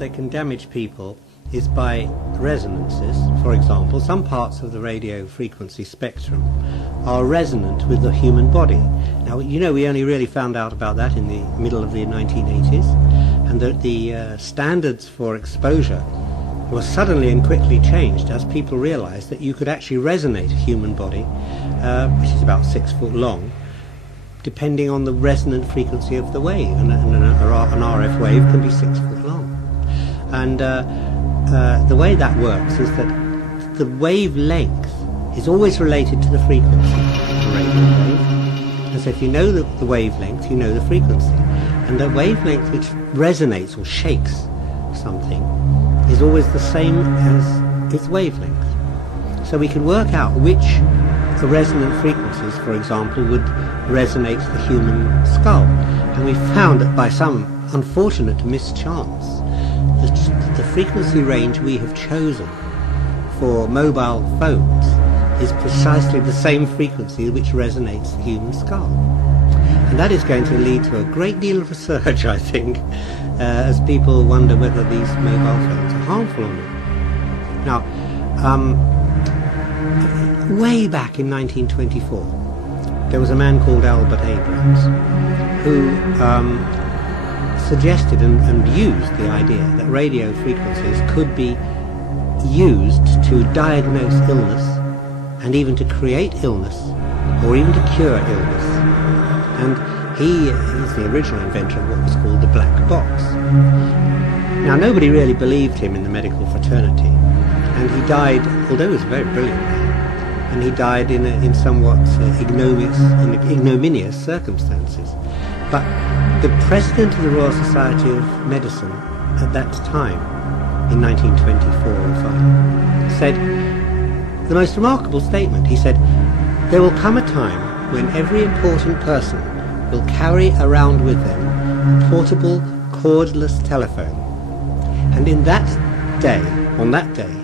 that can damage people is by resonances. For example, some parts of the radio frequency spectrum are resonant with the human body. Now, you know, we only really found out about that in the middle of the 1980s, and that the standards for exposure were suddenly and quickly changed as people realized that you could actually resonate a human body, which is about 6 foot long, depending on the resonant frequency of the wave, and an RF wave can be 6 foot long. And the way that works is that the wavelength is always related to the frequency of the radio wave. And so if you know the wavelength, you know the frequency. And the wavelength which resonates or shakes something is always the same as its wavelength. So we can work out which resonant frequencies, for example, would resonate the human skull. And we found that by some unfortunate mischance, the frequency range we have chosen for mobile phones is precisely the same frequency which resonates the human skull. And that is going to lead to a great deal of research, I think, as people wonder whether these mobile phones are harmful or not. Now, way back in 1924, there was a man called Albert Abrams who suggested and used the idea that radio frequencies could be used to diagnose illness and even to create illness or even to cure illness. And he's the original inventor of what was called the black box. Now, nobody really believed him in the medical fraternity, and he died, although he was a very brilliant man, and he died in somewhat ignominious circumstances. But the president of the Royal Society of Medicine at that time, in 1924 or 5, said the most remarkable statement. He said, "There will come a time when every important person will carry around with them a portable cordless telephone. And in that day, on that day,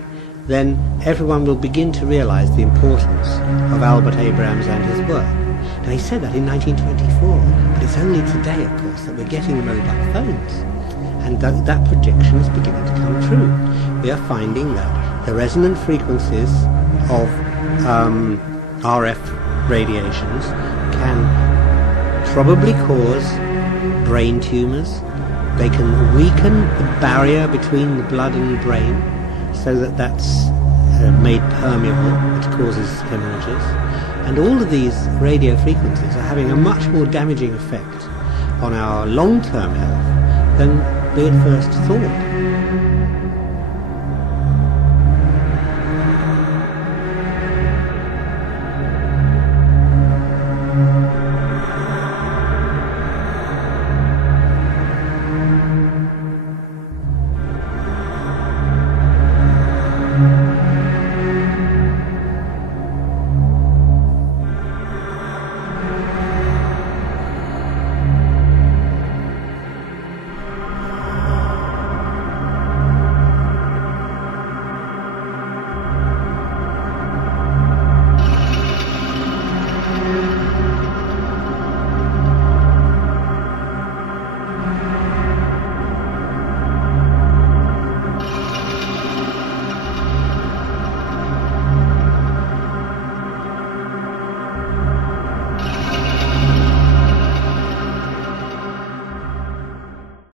then everyone will begin to realize the importance of Albert Abrams and his work." Now, he said that in 1924, but it's only today, of course, that we're getting mobile phones. And that projection is beginning to come true. We are finding that the resonant frequencies of RF radiations can probably cause brain tumors. They can weaken the barrier between the blood and the brain so that that's made permeable, which causes hemorrhages. And all of these radio frequencies are having a much more damaging effect on our long-term health than we at first thought.